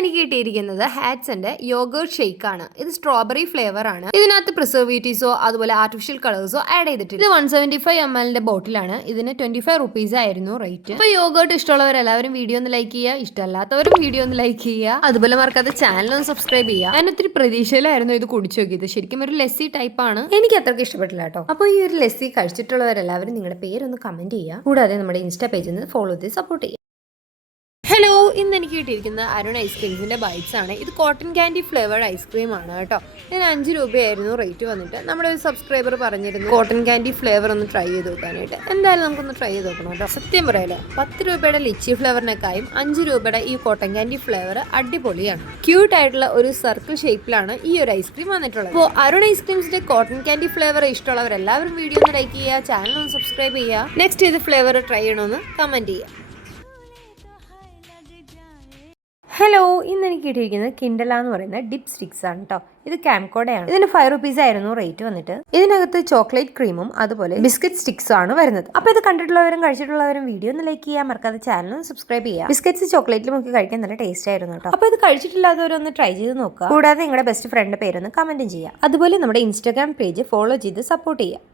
എനിക്ക് കിട്ടിയിരിക്കുന്നത് ഹാറ്റ്സിന്റെ yoghurt shake ആണ് ഇത് സ്ട്രോബെറി ഫ്ലേവർ ആണ്. ഇതിനകത്ത് പ്രിസർവേറ്റീവ്സോ അതുപോലെ ആർട്ടിഫിഷ്യൽ കളേഴ്സോ ആഡ് ചെയ്തിട്ടില്ല. ഇത് വൺ സെവന്റി ഫൈവ് എം എല്ലിന്റെ ബോട്ടിലാണ്. ഇതിന് ട്വന്റി ഫൈവ് റുപ്പീസ് ആയിരുന്നു റേറ്റ് അപ്പൊ യോഗേർട്ട് ഇഷ്ടമുള്ളവരെല്ലാവരും വീഡിയോ ഒന്ന് ലൈക്ക് ചെയ്യുക. ഇഷ്ടമല്ലാത്തവരും വീഡിയോ ഒന്ന് ലൈക്ക് ചെയ്യുക. അതുപോലെ മറക്കാതെ ചാനൽ ഒന്ന് സബ്സ്ക്രൈബ് ചെയ്യുക. ഞാൻ ഒത്തിരി പ്രതീക്ഷയിലായിരുന്നു ഇത് കുടിച്ചു നോക്കിയത്. ശരിക്കും ഒരു ലെസ്സി ടൈപ്പ് ആണ്. എനിക്ക് അത്രയ്ക്ക് ഇഷ്ടപ്പെട്ടില്ല കേട്ടോ. അപ്പോൾ ഈ ഒരു ലെസ്സി കഴിച്ചിട്ടുള്ളവരെല്ലാവരും നിങ്ങളുടെ പേരൊന്ന് കമന്റ് ചെയ്യുക. കൂടാതെ നമ്മുടെ ഇൻസ്റ്റാ പേജിൽ നിന്ന് ഫോളോ ചെയ്ത് സപ്പോർട്ട് ചെയ്യുക. ഇന്ന് എനിക്ക് കിട്ടിയിരിക്കുന്ന അരുൺ ഐസ്ക്രീംസിന്റെ ബൈറ്റ്സ് ആണ്. ഇത് കോട്ടൺ ക്യാൻഡി ഫ്ലേവേർഡ് ഐസ്ക്രീം ആണ് കേട്ടോ. ഇതിന് അഞ്ച് രൂപയായിരുന്നു റേറ്റ് വന്നിട്ട്. നമ്മുടെ ഒരു സബ്സ്ക്രൈബർ പറഞ്ഞിരുന്നു കോട്ടൺ ക്യാൻഡി ഫ്ലേവർ ഒന്ന് ട്രൈ ചെയ്ത് നോക്കാനായിട്ട്. എന്തായാലും നമുക്കൊന്ന് ട്രൈ ചെയ്ത് നോക്കണം കേട്ടോ. സത്യം പറയാലോ പത്ത് രൂപയുടെ ലിച്ചി ഫ്ലേവറിനേക്കായും അഞ്ച് രൂപയുടെ ഈ കോട്ടൺ ക്യാൻഡി ഫ്ലേവർ അടിപൊളിയാണ്. ക്യൂട്ട് ആയിട്ടുള്ള ഒരു സർക്കിൾ ഷേപ്പിലാണ് ഈ ഒരു ഐസ്ക്രീം വന്നിട്ടുള്ളത്. അപ്പോൾ അരുൺ ഐസ്ക്രീംസിന്റെ കോട്ടൺ ക്യാൻഡി ഫ്ലേവർ ഇഷ്ടമുള്ളവരെല്ലാവരും വീഡിയോ ഒന്ന് ലൈക്ക് ചെയ്യുക ചാനൽ ഒന്ന് സബ്സ്ക്രൈബ് ചെയ്യുക. നെക്സ്റ്റ് ഇത് ഫ്ലേവർ ട്രൈ ചെയ്യണമെന്ന് കമന്റ് ചെയ്യുക. ഹലോ ഇന്ന് എനിക്ക് കിട്ടിയിരിക്കുന്നത് കിൻഡല എന്ന് പറയുന്ന ഡിപ് സ്റ്റിക്സ് ആണ് കേട്ടോ ഇത് ക്യാംകോഡയാണ് ഇതിന് ഫൈവ് റുപ്പീസ് ആയിരുന്നു റേറ്റ് വന്നിട്ട്. ഇതിനകത്ത് ചോക്ലേറ്റ് ക്രീമും അതുപോലെ ബിസ്ക്കറ്റ് സ്റ്റിക്സ് ആണ് വരുന്നത്. അപ്പോൾ ഇത് കണ്ടിട്ടുള്ളവരും കഴിച്ചിട്ടുള്ളവരും വീഡിയോ ഒന്ന് ലൈക്ക് ചെയ്യാൻ മറക്കാതെ ചാനൽ സബ്സ്ക്രൈബ് ചെയ്യുക ബിസ്ക്കറ്റ്സ് ചോക്ലേറ്റിലും ഒക്കെ കഴിക്കാൻ നല്ല ടേസ്റ്റ് ആയിരുന്നു കേട്ടോ അപ്പോൾ ഇത് കഴിച്ചിട്ടില്ലാത്തവരൊന്ന് ട്രൈ ചെയ്ത് നോക്കുക. കൂടാതെ നിങ്ങളുടെ ബെസ്റ്റ് ഫ്രണ്ട് പേരൊന്ന് കമന്റും ചെയ്യുക അതുപോലെ നമ്മുടെ ഇൻസ്റ്റാഗ്രാം പേജ് ഫോളോ ചെയ്ത് സപ്പോർട്ട് ചെയ്യുക